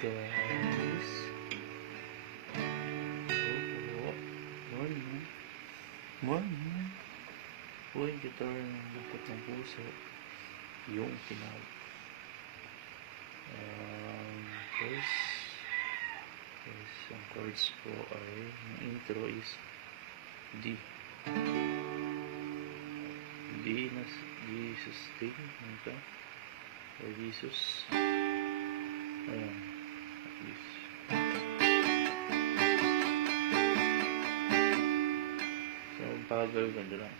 guys. Morning. Morning. Uy, guitar ng lungkot ng puso. Yung tinawag. First, ang chords po ay, ang intro is D. D sustain. Ano ka? Or Jesus. Ayan. Yes. So, bagal, ganda lang.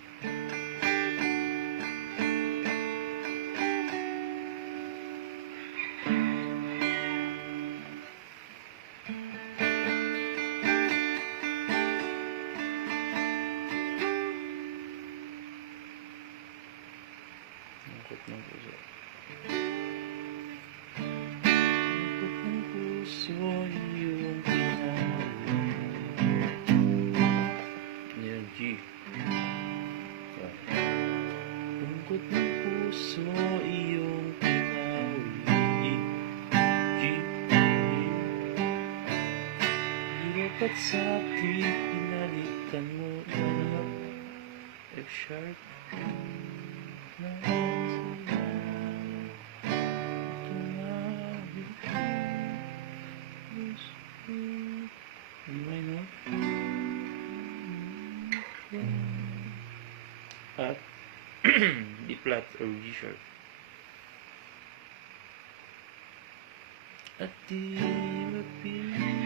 Lungkot ng puso. Lungkot ng puso, iyong pinawin. Yan, G. Lungkot ng puso, iyong pinawin. G. Hirap at sakit, pinalitan mo lahat. F sharp. At D flat or G sharp. At di mapigilan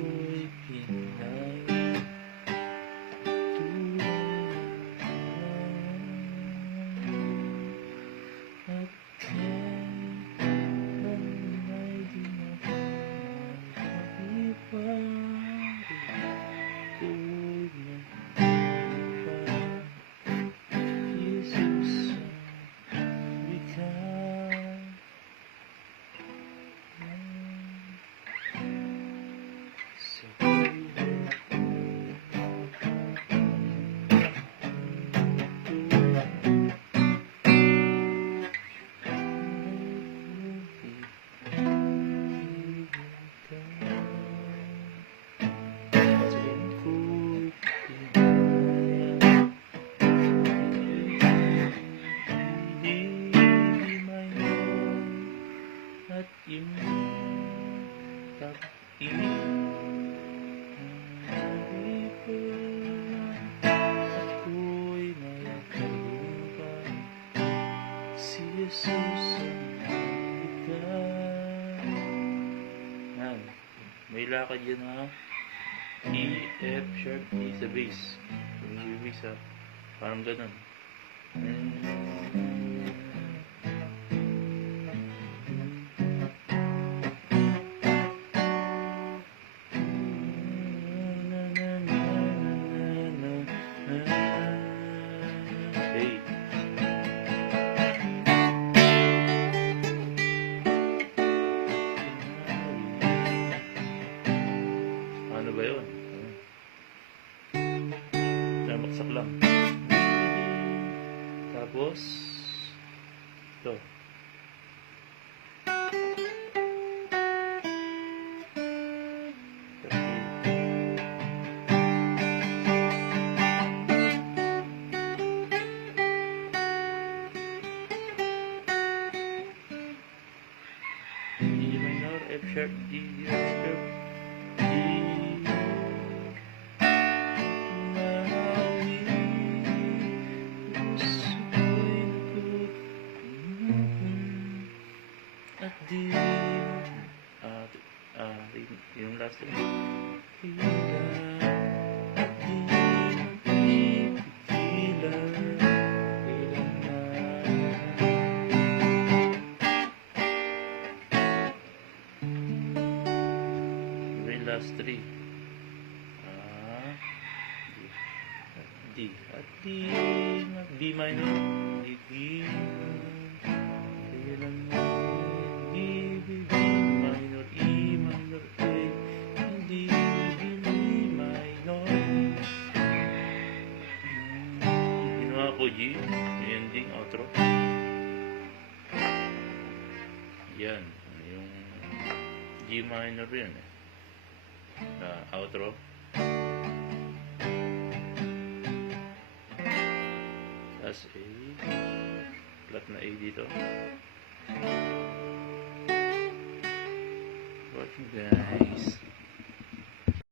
ako'y pinayin at kailan ay di ako'y nagkaroon si Jesus ang yan. May lakad yan ha. E, F sharp, E sa bass. Yung bass ha. Parang ganun. Ano ba yun? Namaksak lang. Tapos ito. E minor, F sharp, D sharp, D. At di yung last one. At di mapipigilan kailanman. Yung last three. D. At di B minor. D kailanman. ko G, ending, outro. Yan, yung G minor yun eh. Outro. Tapos A, flat na A dito. Watch you guys.